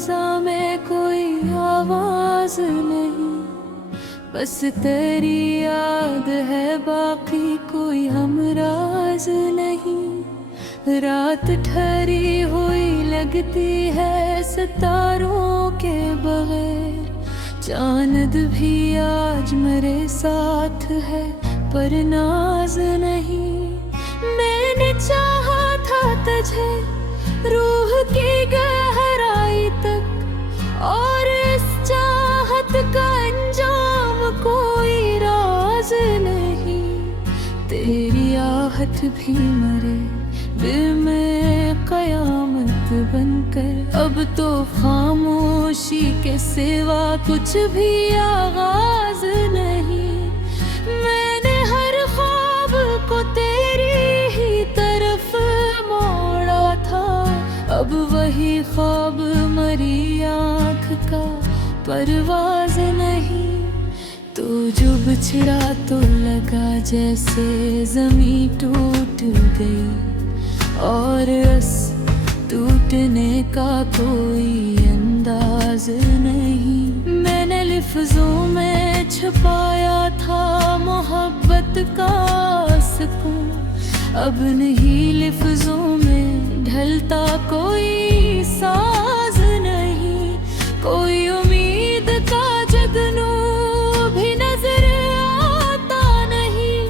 फ़ज़ा में कोई आवाज़ नहीं, बस तेरी याद है, बाकी कोई हमराज नहीं। रात ठहरी हुई लगती है सितारों के बगैर, चांद भी आज मेरे साथ है पर नाज नहीं। मैंने चाहा था तुझे रूह की गहराई तक, और इस चाहत का अंजाम कोई राज नहीं। तेरी आहट भी मरे दिल में कयामत बनकर, अब तो खामोशी के सिवा कुछ भी आगाज नहीं। मैंने हर ख्वाब को तेरी ही तरफ मोड़ा था, अब वही ख्वाब मरी आँख का परवाज नहीं। तू जो बिछड़ा तो लगा जैसे ज़मीं टूट गई, और इस टूटने का कोई अंदाज नहीं। मैंने लफ्ज़ों में छुपाया था मोहब्बत का सुकून, अब नहीं लफ्ज़ों में ढलता कोई साज नहीं। कोई उम्मीद का जगनू भी नजर आता नहीं,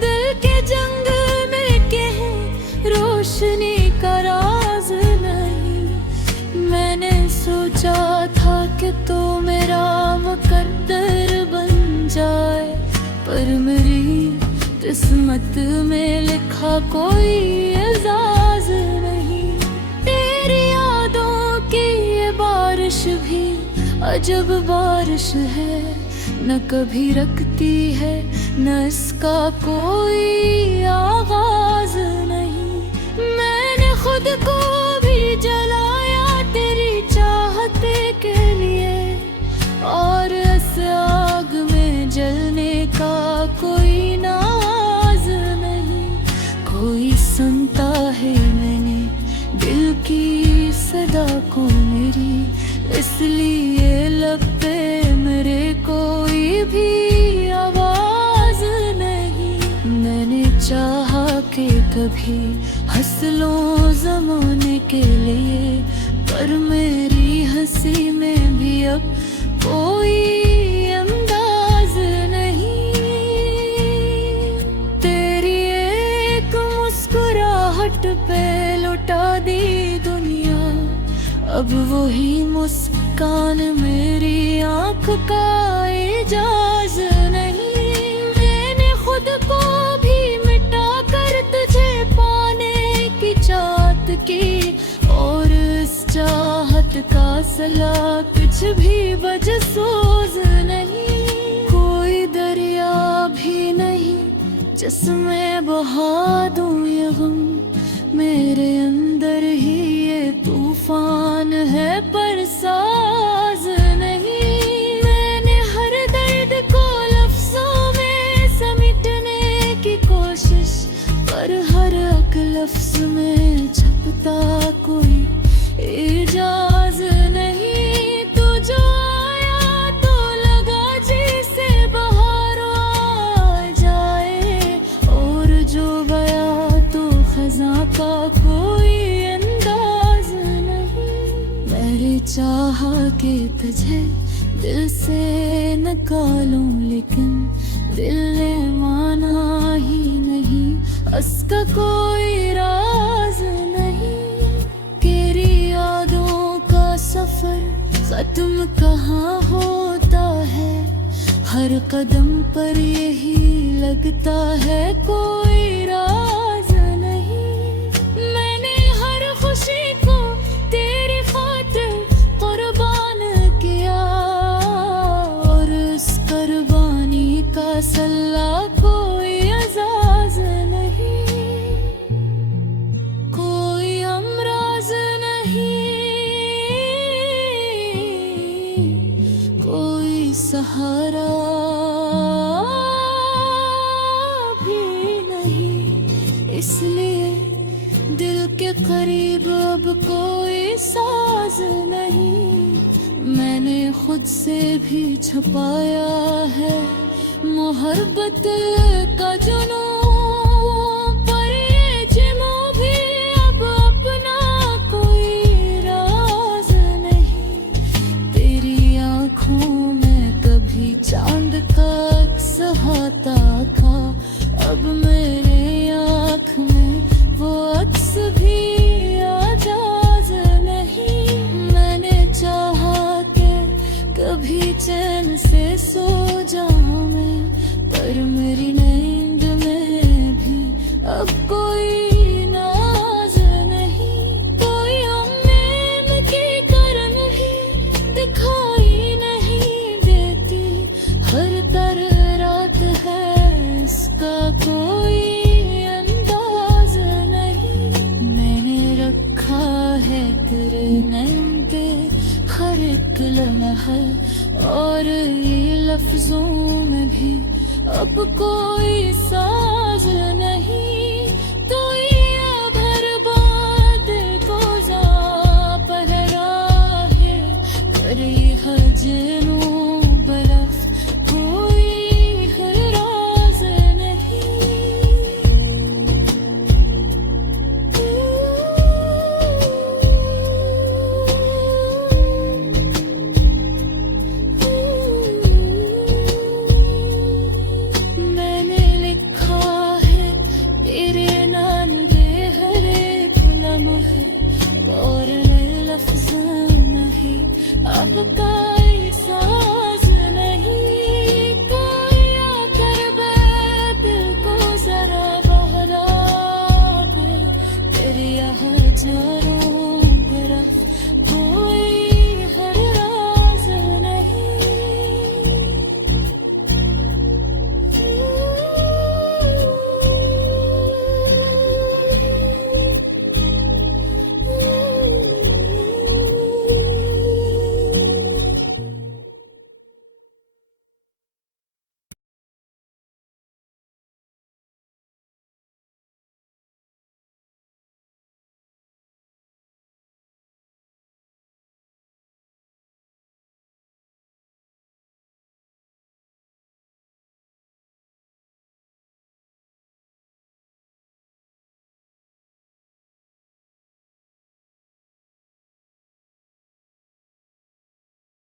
दिल के जंग में कहीं रोशनी का राज नहीं। मैंने सोचा था कि तू मेरा मुकद्दर बन जाए, पर मेरी किस्मत में लिखा कोई एजाज नहीं। तेरी यादों की ये बारिश भी अजब बारिश है, न कभी रखती है न इसका कोई आगाज नहीं। मैंने खुद को भी जलाया तेरी चाहते के लिए, और इस आग में जलने का कोई नाज नहीं। कोई सुनता है मैंने दिल की सदा को मेरी, इसलिए लब पे मेरे कोई भी आवाज नहीं। मैंने चाहा कि कभी हंस लूं ज़माने के लिए, पर मेरी हंसी में भी अब कोई अंदाज नहीं। तेरी एक मुस्कुराहट पे लुटा दी दुनिया, अब वही मुस्कान मेरी आँख का एजाज नहीं। मैंने खुद को भी मिटा कर तुझे पाने की चाहत की, और इस चाहत का सला कुछ भी बजसोज नहीं। कोई दरिया भी नहीं जिसमें बहा दूं ये गम, मेरे अंदर ही ये तूफान है पर साज नहीं। मैंने हर दर्द को लफ्जों में समेटने की कोशिश, पर हर एक लफ्ज में छपता कोई एजाज नहीं। तू जो आया तो लगा जैसे बहार आ जाए, और जो गया तो खज़ां का कोई अंदाज नहीं। मैंने चाहा कि तुझे दिल से निकालूं, लेकिन दिल ने माना ही नहीं, उसका कोई राज नहीं। तेरी यादों का सफर खत्म कहाँ होता है, हर कदम पर यही लगता है कोई राज नहीं। मैंने हर खुशी को तेरी खातिर कुर्बान किया, और इस कुर्बानी का सल्ला कोई अजाज नहीं। कोई अमराज नहीं, कोई सहारा भी नहीं। इसलिए दिल के करीब अब मुझसे भी छुपाया है मोहब्बत का जुनून, पर ये जिमो भी अब अपना कोई राज नहीं। तेरी आँखों में कभी चांद का अक्स आता था, अब मेरे आँख में वो अक्स भी आजाज नहीं। मैंने चाहा कि कभी चैन से सो जाऊं मैं, पर मेरी नींद में भी अब कोई नाज नहीं। कोई उम्मीद की करन भी दिखाई नहीं देती, हर तरह रात है इसका कोई अंदाज नहीं। मैंने रखा है तेरे नैन पे हर एक लम्हा, और ये लफ्जों में भी अब कोई साज नहीं। तो ये भर बात को जा पहरा है, करे हजनों बरफ कोई हर राज नहीं। मैंने लिखा है तेरे नाम दे हर एक लम्हे, और लफ्ज़ नहीं अब का